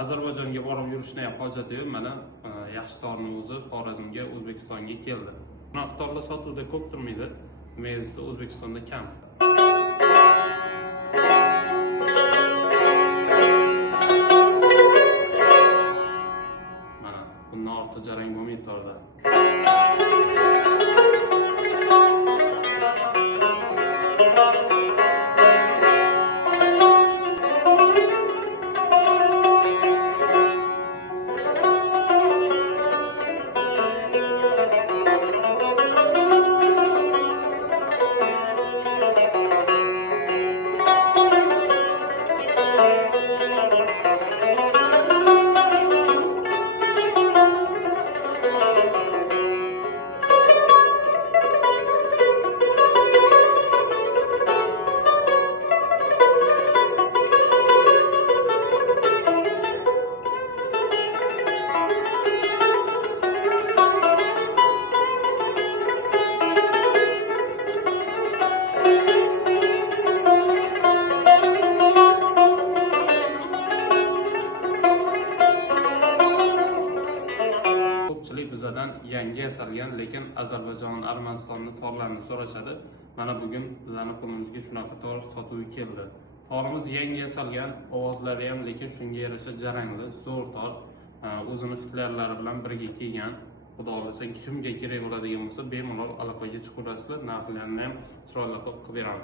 Ozarbayjonga borib yurishni ham hojati yo'q. Mana yaxshi torni o'zi Xorazmga, O'zbekistonga keldi. Bunaqa torlar sotuvda ko'p turmaydi. Mezisi O'zbekistonda kam. Mana bundan ortiq jarang bo'lmaydi torda. Bizadan yangi yasalgan, lekin Ozarbayjon, Armanistonning torlarini so'rashadi. Mana bugun bizning qo'limizga shunaqa tor sotuvga keldi. Torimiz yangi yasalgan, ovozlari ham lekin shunga yarasha jarangli, zo'r tor. O'zini fitlarlari bilan birga kelgan. Xudo xolasa kimga kerak bo'ladigan bo'lsa, bemalol aloqaga chiqaverasizlar. Narxlarini ham chiroyli qilib beramiz.